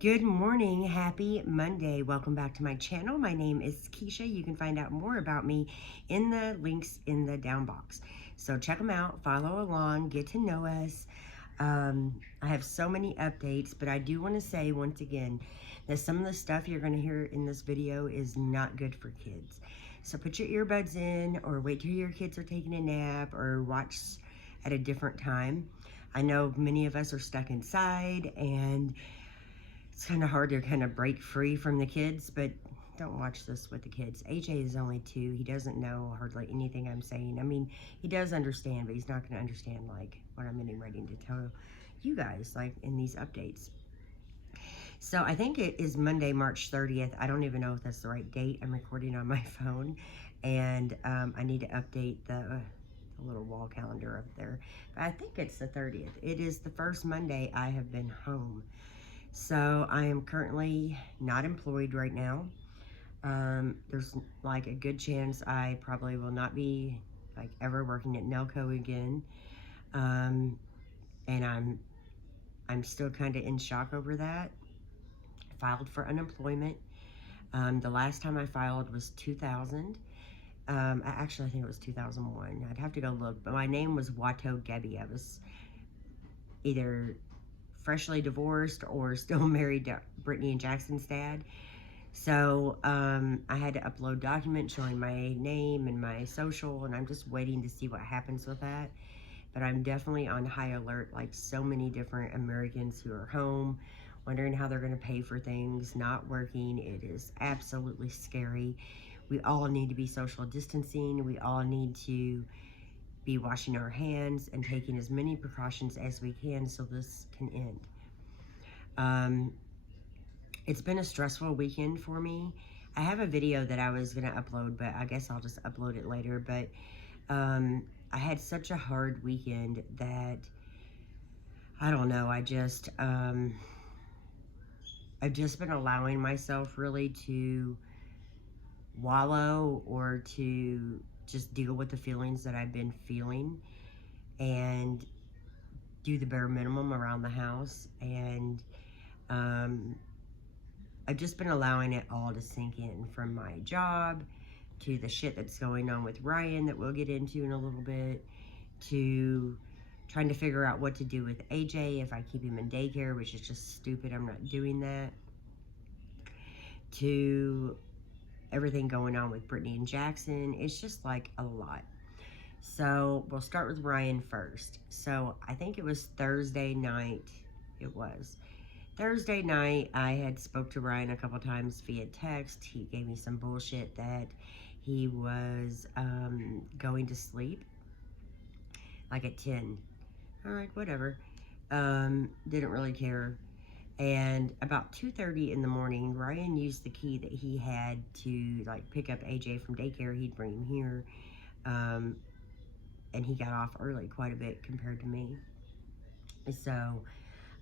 Good morning. Happy Monday. Welcome back to my channel. My name is Keisha. You can find out more about me in the links in the down box. So check them out, follow along, get to know us. I have so many updates, but I do want to say once again that some of the stuff you're going to hear in this video is not good for kids. So put your earbuds in or wait till your kids are taking a nap or watch at a different time. I know many of us are stuck inside and it's kind of hard to kind of break free from the kids, but don't watch this with the kids. AJ is only 2. He doesn't know hardly anything I'm saying. I mean, he does understand, but he's not going to understand like what I'm getting ready to tell you guys, like in these updates. So I think it is Monday, March 30th. I don't even know if that's the right date. I'm recording on my phone, and I need to update the little wall calendar up there. But I think it's the 30th. It is the first Monday I have been home. So I am currently not employed right now. There's like a good chance I probably will not be like ever working at Nelco again. Um, and I'm still kind of in shock over that. I filed for unemployment. The last time I filed was 2000. I think it was 2001. I'd have to go look, but my name was Wato Gebi. I was either freshly divorced or still married to Brittany and Jackson's dad. So I had to upload documents showing my name and my social, and I'm just waiting to see what happens with that. But I'm definitely on high alert, like so many different Americans who are home, wondering how they're going to pay for things, not working. It is absolutely scary. We all need to be social distancing. We all need to be washing our hands and taking as many precautions as we can so this can end. It's been a stressful weekend for me. I have a video that I was going to upload, but I guess I'll just upload it later. But I had such a hard weekend that, I don't know, I've just been allowing myself really to wallow or to just deal with the feelings that I've been feeling and do the bare minimum around the house. And um, I've just been allowing it all to sink in, from my job to the shit that's going on with Ryan that we'll get into in a little bit, to trying to figure out what to do with AJ if I keep him in daycare, which is just stupid. I'm not doing that, to everything going on with Brittany and Jackson. It's just like a lot. So we'll start with Ryan first. So I think it was Thursday night. It was Thursday night. I had spoke to Ryan a couple times via text. He gave me some bullshit that he was going to sleep like at 10. All right, whatever. Didn't really care. And about 2:30 in the morning, Ryan used the key that he had to like pick up AJ from daycare. He'd bring him here. Um, and he got off early quite a bit compared to me. So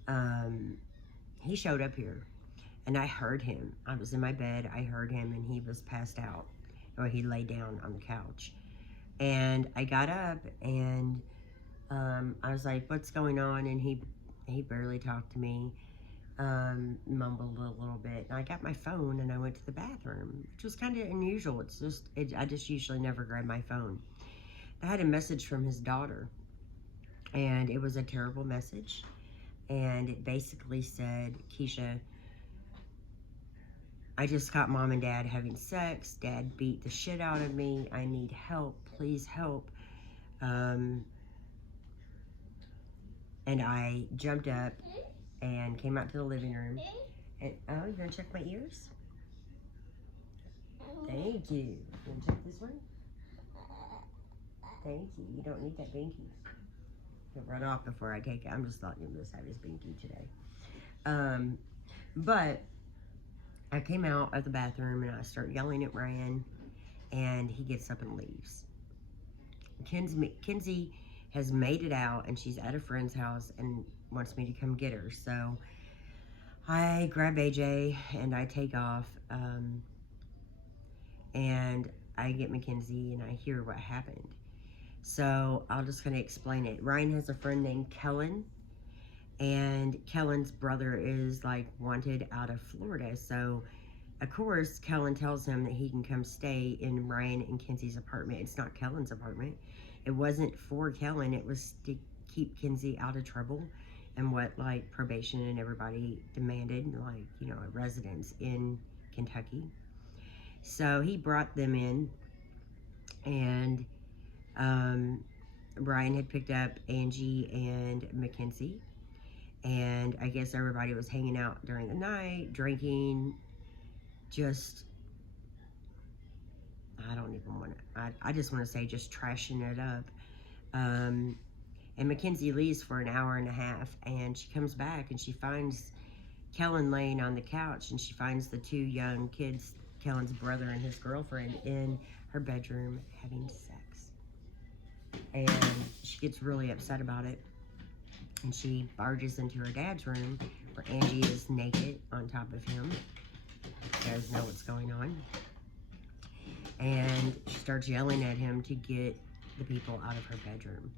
um, he showed up here and I heard him. I was in my bed. I heard him and he was passed out, or he lay down on the couch. And I got up and I was like, "What's going on?" And he barely talked to me. Mumbled a little bit. And I got my phone and I went to the bathroom, which was kind of unusual. I just usually never grab my phone. I had a message from his daughter, and it was a terrible message. And it basically said, "Keisha, I just caught mom and dad having sex. Dad beat the shit out of me. I need help. Please help." Um, and I jumped up and came out to the living room. And, oh, you're gonna check my ears? Thank you. You gonna check this one? Thank you. You don't need that binky. He'll run off before I take it. I'm just letting him just have his binky today. But I came out of the bathroom and I start yelling at Ryan, and he gets up and leaves. Kinsey has made it out, and she's at a friend's house and wants me to come get her. So I grab AJ and I take off, and I get Mackenzie and I hear what happened. So I'll just kind of explain it. Ryan has a friend named Kellen, And Kellen's brother is like wanted out of Florida. So of course Kellen tells him that he can come stay in Ryan and Kenzie's apartment. It's not Kellen's apartment. It wasn't for Kellen. It was to keep Kenzie out of trouble and what like probation and everybody demanded, like, you know, a residence in Kentucky. So he brought them in, and Brian had picked up Angie and Mackenzie, and I guess everybody was hanging out during the night, drinking, just, I don't even want to, I just want to say just trashing it up. Um, and Mackenzie leaves for an hour and a half, and she comes back and she finds Kellen laying on the couch, and she finds the two young kids, Kellen's brother and his girlfriend, in her bedroom having sex. And she gets really upset about it, and she barges into her dad's room where Angie is naked on top of him. She doesn't know what's going on. And she starts yelling at him to get the people out of her bedroom.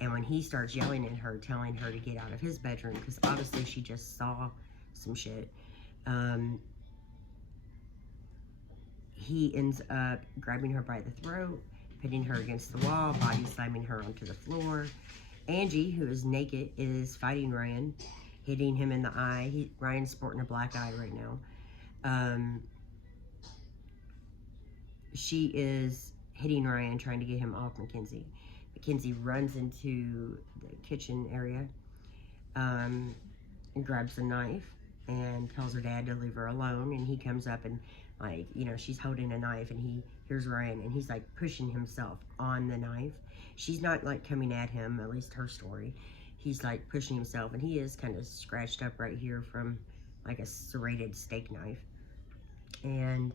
And when he starts yelling at her, telling her to get out of his bedroom, because obviously she just saw some shit, he ends up grabbing her by the throat, pitting her against the wall, body slamming her onto the floor. Angie, who is naked, is fighting Ryan, hitting him in the eye. Ryan's sporting a black eye right now. She is hitting Ryan, trying to get him off Mackenzie. Mackenzie runs into the kitchen area, and grabs a knife and tells her dad to leave her alone. And he comes up and, like, you know, she's holding a knife, and he hears Ryan, and he's like pushing himself on the knife. She's not like coming at him, at least her story. He's like pushing himself, and he is kind of scratched up right here from like a serrated steak knife. And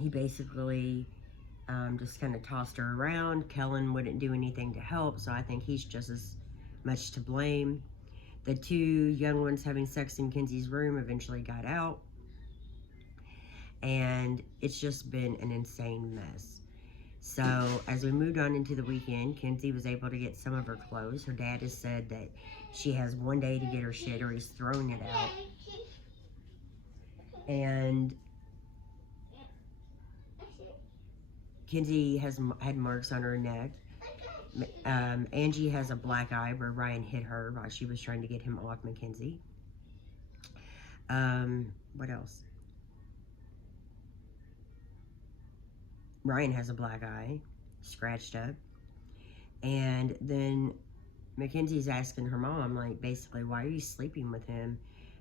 he basically just kind of tossed her around. Kellen wouldn't do anything to help, so I think he's just as much to blame. The two young ones having sex in Kenzie's room eventually got out, and it's just been an insane mess. So as we moved on into the weekend, Kenzie was able to get some of her clothes. Her dad has said that she has one day to get her shit or he's throwing it out. And Kenzie has had marks on her neck. Angie has a black eye where Ryan hit her while she was trying to get him off Mackenzie. What else? Ryan has a black eye, scratched up. And then Mackenzie's asking her mom, like, basically, why are you sleeping with him?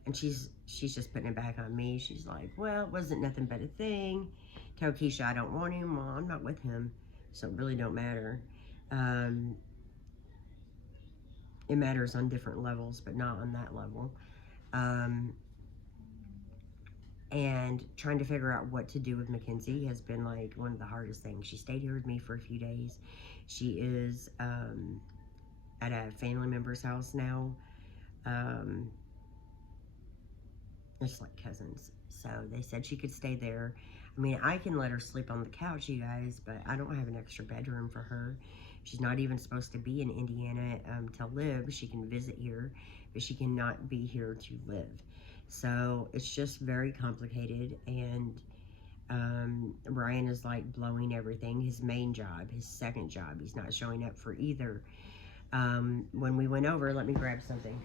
And she's just putting it back on me. She's like, well, it wasn't nothing but a thing. Tell Keisha I don't want him. Well, I'm not with him, so it really don't matter. It matters on different levels, but not on that level. And trying to figure out what to do with Mackenzie has been like one of the hardest things. She stayed here with me for a few days. She is at a family member's house now. It's like cousins. So they said she could stay there. I mean, I can let her sleep on the couch, you guys, but I don't have an extra bedroom for her. She's not even supposed to be in Indiana to live. She can visit here, but she cannot be here to live. So it's just very complicated, and Ryan is like blowing everything. His main job, his second job, he's not showing up for either. When we went over, let me grab something.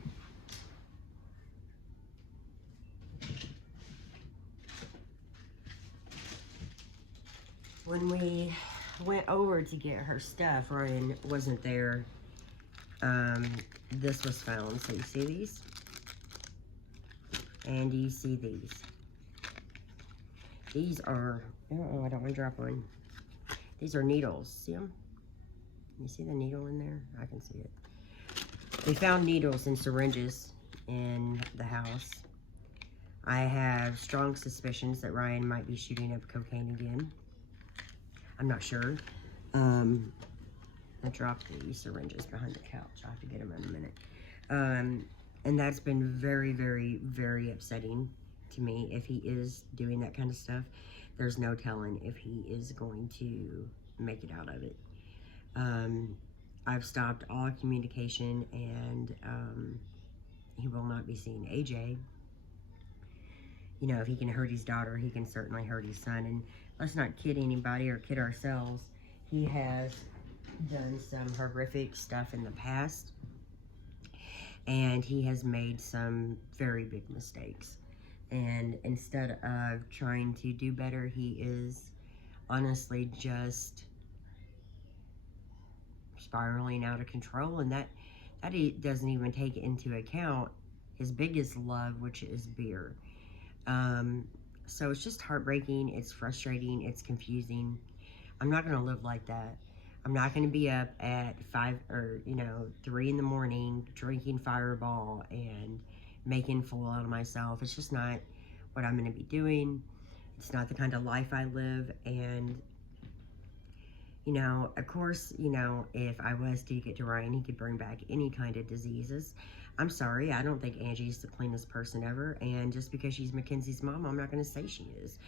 When we went over to get her stuff, Ryan wasn't there. This was found. So you see these? And you see these? These are, oh, I don't want to drop one. These are needles. See them? You see the needle in there? I can see it. We found needles and syringes in the house. I have strong suspicions that Ryan might be shooting up cocaine again. I'm not sure. I dropped the syringes behind the couch. I'll have to get them in a minute. And that's been very, very, very upsetting to me. If he is doing that kind of stuff, there's no telling if he is going to make it out of it. I've stopped all communication, and he will not be seeing AJ. You know, if he can hurt his daughter, he can certainly hurt his son. And let's not kid anybody or kid ourselves. He has done some horrific stuff in the past, and he has made some very big mistakes. And instead of trying to do better, he is honestly just spiraling out of control. And that he doesn't even take into account his biggest love, which is beer. So it's just heartbreaking. It's frustrating. It's confusing. I'm not going to live like that. I'm not going to be up at 5 or 3 in the morning drinking Fireball and making a fool out of myself. It's just not what I'm going to be doing. It's not the kind of life I live. And of course, if I was to get to Ryan, he could bring back any kind of diseases. I'm sorry, I don't think Angie's the cleanest person ever. And just because she's Mackenzie's mom, I'm not going to say she is.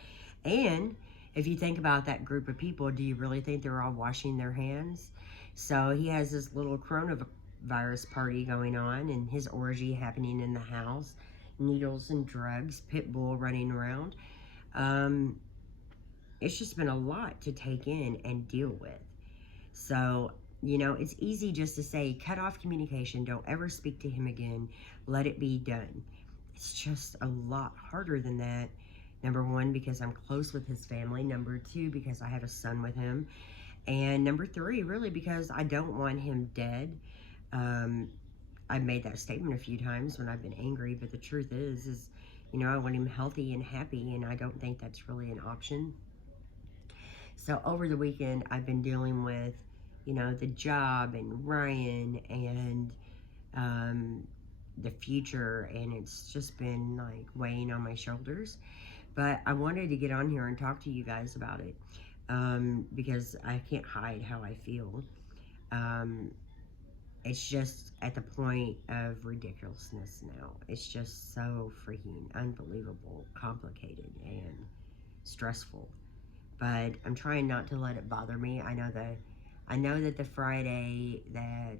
And if you think about that group of people, do you really think they're all washing their hands? So he has this little coronavirus party going on, and his orgy happening in the house, needles and drugs, pit bull running around. It's just been a lot to take in and deal with. So, it's easy just to say, cut off communication, don't ever speak to him again, let it be done. It's just a lot harder than that. Number one, because I'm close with his family. Number two, because I have a son with him. And number three, really, because I don't want him dead. I've made that statement a few times when I've been angry, but the truth is, I want him healthy and happy, and I don't think that's really an option. So over the weekend, I've been dealing with, the job and Ryan and the future, and it's just been like weighing on my shoulders. But I wanted to get on here and talk to you guys about it because I can't hide how I feel. It's just at the point of ridiculousness now. It's just so freaking unbelievable, complicated, and stressful. But I'm trying not to let it bother me. I know that the Friday that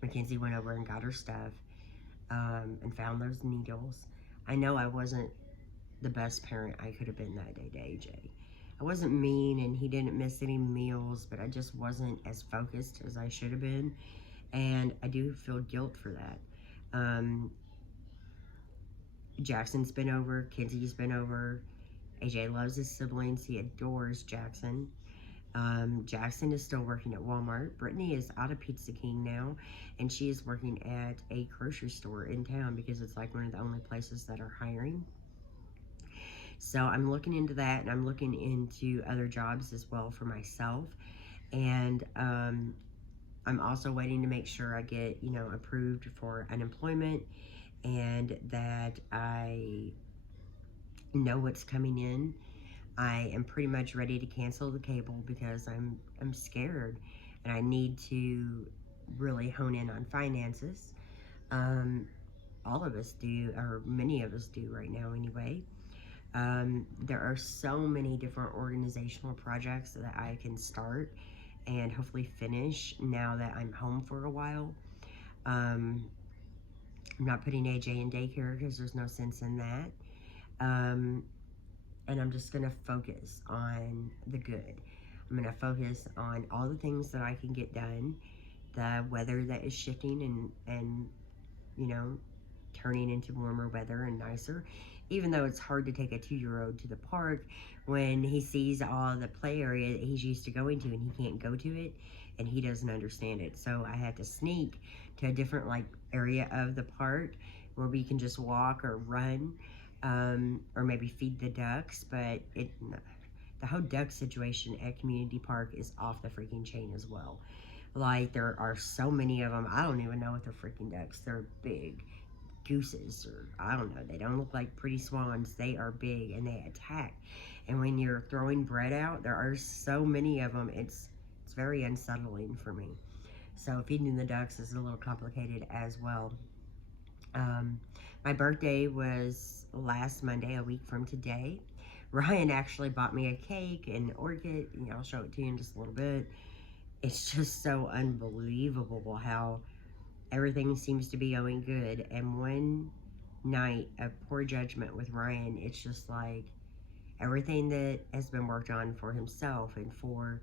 Mackenzie went over and got her stuff and found those needles, I know I wasn't the best parent I could have been that day to AJ. I wasn't mean, and he didn't miss any meals, but I just wasn't as focused as I should have been, and I do feel guilt for that. Jackson's been over, Kenzie's been over. AJ loves his siblings. He adores Jackson. Jackson is still working at Walmart. Brittany is out of Pizza King now, and she is working at a grocery store in town because it's like one of the only places that are hiring. So I'm looking into that, and I'm looking into other jobs as well for myself. And I'm also waiting to make sure I get, approved for unemployment, and that I know what's coming in. I am pretty much ready to cancel the cable because I'm scared, and I need to really hone in on finances. All of us do, or many of us do right now anyway. There are so many different organizational projects that I can start and hopefully finish now that I'm home for a while. I'm not putting AJ in daycare because there's no sense in that. And I'm just going to focus on the good. I'm going to focus on all the things that I can get done, the weather that is shifting and turning into warmer weather and nicer. Even though it's hard to take a 2-year-old to the park when he sees all the play area that he's used to going to and he can't go to it and he doesn't understand it. So I had to sneak to a different area of the park where we can just walk or run. Or maybe feed the ducks, but the whole duck situation at Community Park is off the freaking chain as well. There are so many of them, I don't even know what they're freaking ducks. They're big gooses, or I don't know, they don't look like pretty swans. They are big and they attack. And when you're throwing bread out, there are so many of them, it's very unsettling for me. So feeding the ducks is a little complicated as well. My birthday was last Monday, a week from today. Ryan actually bought me a cake and orchid. I'll show it to you in just a little bit. it's just so unbelievable how everything seems to be going good. And one night of poor judgment with Ryan, it's just like everything that has been worked on for himself and for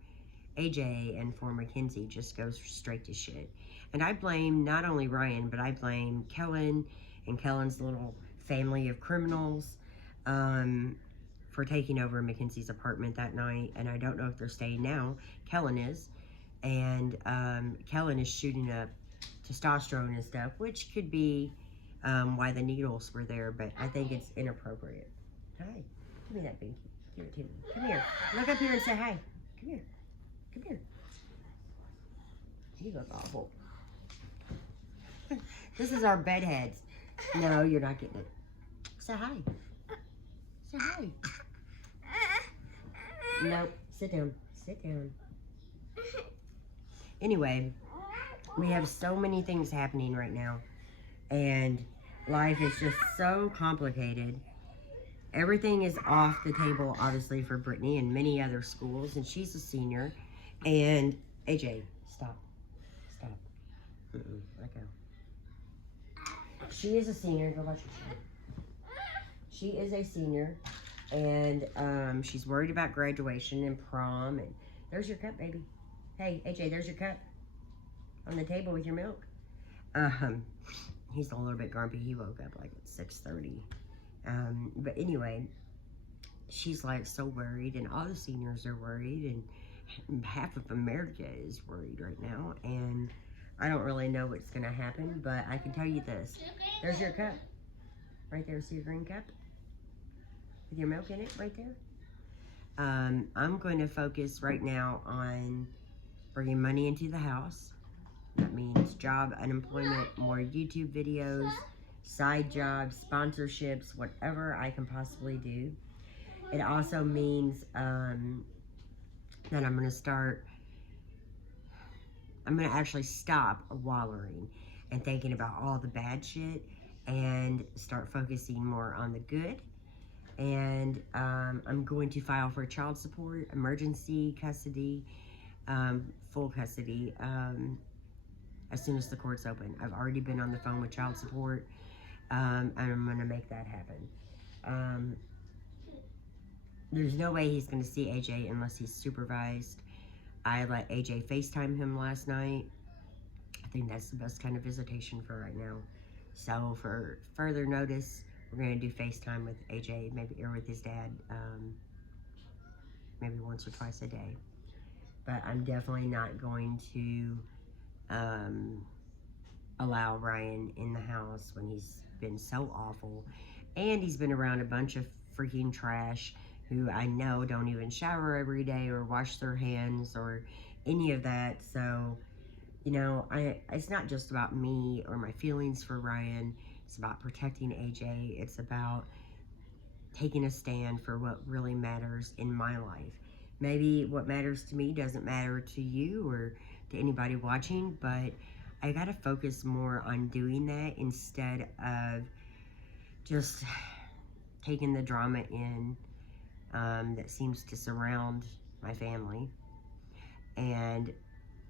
AJ and for Mackenzie just goes straight to shit. And I blame not only Ryan, but I blame Kellen and Kellen's little family of criminals for taking over Mackenzie's apartment that night. And I don't know if they're staying now. Kellen is. And Kellen is shooting up testosterone and stuff, which could be why the needles were there, but I think it's inappropriate. Hi, give me that binky. Give it to me. Come here. Look up here and say hi. Come here. Come here. You look awful. This is our bed heads. No, you're not getting it. Say hi. Say hi. Nope. Sit down. Sit down. Anyway, we have so many things happening right now, and life is just so complicated. Everything is off the table, obviously, for Brittany and many other schools, and she's a senior. And AJ, stop. Stop. Let go. She is a senior. Go watch your show. She is a senior, and she's worried about graduation and prom. And there's your cup, baby. Hey, AJ, there's your cup on the table with your milk. He's a little bit grumpy. He woke up like at 6:30. But anyway, she's like so worried, and all the seniors are worried, and half of America is worried right now. And I don't really know what's gonna happen, but I can tell you this. There's your cup. Right there, see your green cup? With your milk in it, right there? I'm going to focus right now on bringing money into the house. That means job, unemployment, more YouTube videos, side jobs, sponsorships, whatever I can possibly do. It also means that I'm going to actually stop wallowing and thinking about all the bad shit and start focusing more on the good. And I'm going to file for child support, emergency custody, full custody, as soon as the court's open. I've already been on the phone with child support, and I'm going to make that happen. There's no way he's going to see AJ unless he's supervised. I let AJ FaceTime him last night. I think that's the best kind of visitation for right now. So for further notice, we're going to do FaceTime with AJ, maybe, or with his dad, maybe once or twice a day. But I'm definitely not going to allow Ryan in the house when he's been so awful. And he's been around a bunch of freaking trash who I know don't even shower every day or wash their hands or any of that. So, you know, it's not just about me or my feelings for Ryan. It's about protecting AJ. It's about taking a stand for what really matters in my life. Maybe what matters to me doesn't matter to you or to anybody watching, but I gotta focus more on doing that instead of just taking the drama in that seems to surround my family and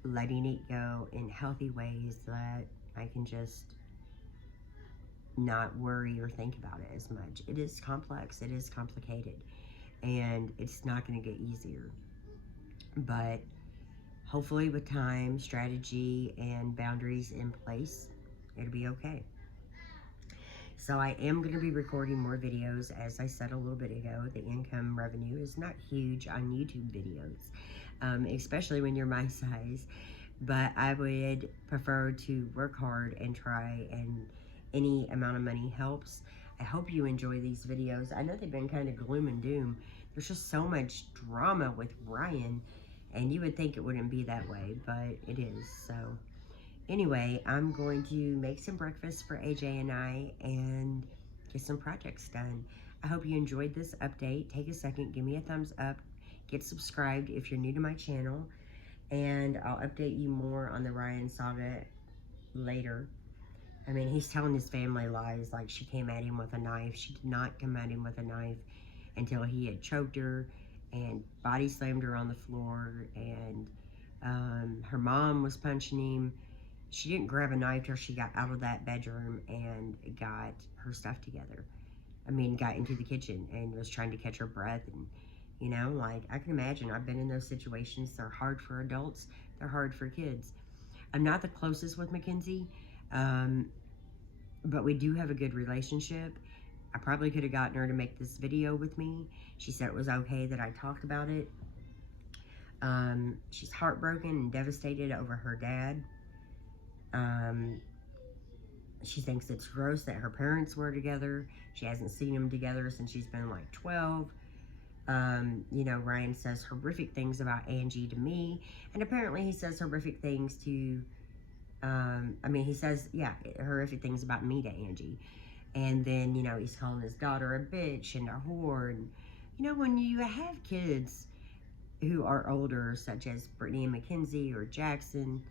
letting it go in healthy ways that I can just not worry or think about it as much. It is complex, it is complicated, and it's not going to get easier. But hopefully with time, strategy, and boundaries in place, it'll be okay. So I am going to be recording more videos. As I said a little bit ago, the income revenue is not huge on YouTube videos, especially when you're my size. But I would prefer to work hard and try, and any amount of money helps. I hope you enjoy these videos. I know they've been kind of gloom and doom. There's just so much drama with Ryan, and you would think it wouldn't be that way, but it is. So anyway, I'm going to make some breakfast for AJ and I and get some projects done. I hope you enjoyed this update. Take a second, give me a thumbs up, get subscribed if you're new to my channel, and I'll update you more on the Ryan saga later. I mean, he's telling his family lies, like she came at him with a knife. She did not come at him with a knife until he had choked her and body slammed her on the floor and Her mom was punching him. She didn't grab a knife till she got out of that bedroom and got her stuff together. I mean, got into the kitchen and was trying to catch her breath. And, you know, like, I can imagine. I've been in those situations. They're hard for adults. They're hard for kids. I'm not the closest with Mackenzie, um, but we do have a good relationship. I probably could have gotten her to make this video with me. She said it was okay that I talked about it. She's heartbroken and devastated over her dad. She thinks it's gross that her parents were together. She hasn't seen them together since she's been like 12. You know, Ryan says horrific things about Angie to me, and apparently he says horrific things to, I mean, he says, yeah, horrific things about me to Angie. And then, you know, he's calling his daughter a bitch and a whore. And, you know, when you have kids who are older, such as Brittany and Mackenzie or Jackson,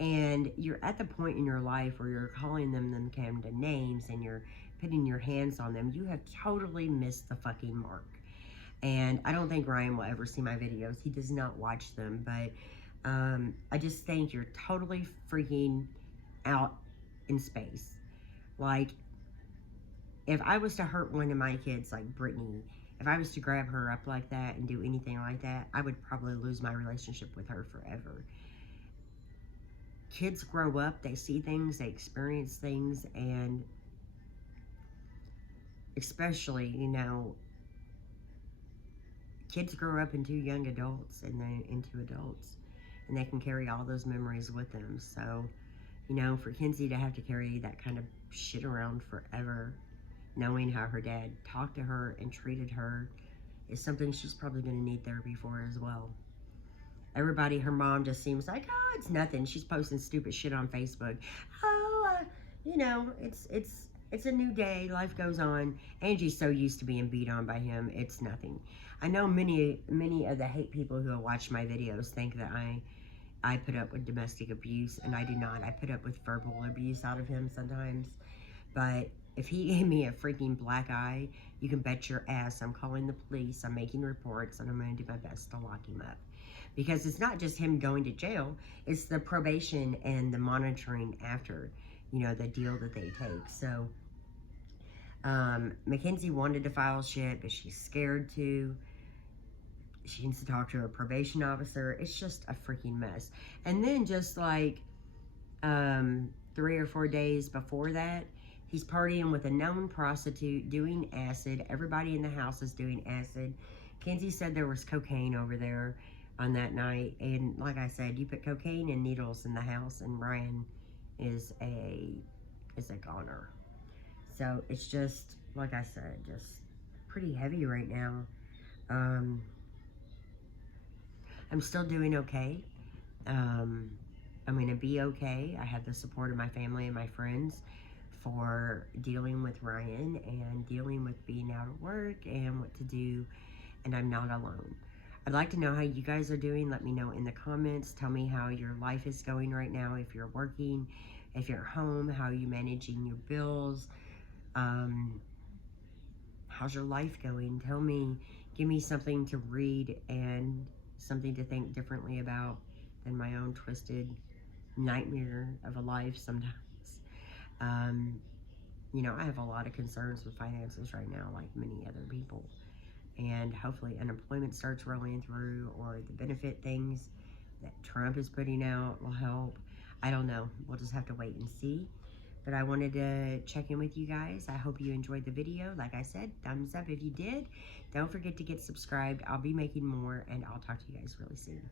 and you're at the point in your life where you're calling them kind of names and you're putting your hands on them, you have totally missed the fucking mark. And I don't think Ryan will ever see my videos. He does not watch them, but I just think you're totally freaking out in space. Like, if I was to hurt one of my kids, like Brittany, if I was to grab her up like that and do anything like that, I would probably lose my relationship with her forever. Kids grow up, they see things, they experience things, and especially, you know, kids grow up into young adults and then into adults, and they can carry all those memories with them. So, you know, for Kinsey to have to carry that kind of shit around forever, knowing how her dad talked to her and treated her, is something she's probably going to need therapy for as well. Everybody, her mom just seems like, oh, it's nothing. She's posting stupid shit on Facebook. Oh, you know, it's a new day. Life goes on. Angie's so used to being beat on by him. It's nothing. I know many of the hate people who watch my videos think that I put up with domestic abuse, and I do not. I put up with verbal abuse out of him sometimes. But if he gave me a freaking black eye, you can bet your ass I'm calling the police, I'm making reports, and I'm going to do my best to lock him up. Because it's not just him going to jail, it's the probation and the monitoring after, you know, the deal that they take. So, Mackenzie wanted to file shit, but she's scared to. She needs to talk to her probation officer. It's just a freaking mess. And then just like 3 or 4 days before that, he's partying with a known prostitute, doing acid. Everybody in the house is doing acid. Kenzie said there was cocaine over there on that night. And like I said, you put cocaine and needles in the house, and Ryan is a goner. So it's just, like I said, just pretty heavy right now. I'm still doing okay. I'm going to be okay. I have the support of my family and my friends for dealing with Ryan and dealing with being out of work and what to do, and I'm not alone. I'd like to know how you guys are doing. Let me know in the comments. Tell me how your life is going right now. If you're working, if you're home, how are you managing your bills? How's your life going? Tell me, give me something to read and something to think differently about than my own twisted nightmare of a life sometimes. You know, I have a lot of concerns with finances right now, like many other people. And hopefully unemployment starts rolling through, or the benefit things that Trump is putting out will help. I don't know. We'll just have to wait and see. But I wanted to check in with you guys. I hope you enjoyed the video. Like I said, thumbs up if you did. Don't forget to get subscribed. I'll be making more, and I'll talk to you guys really soon.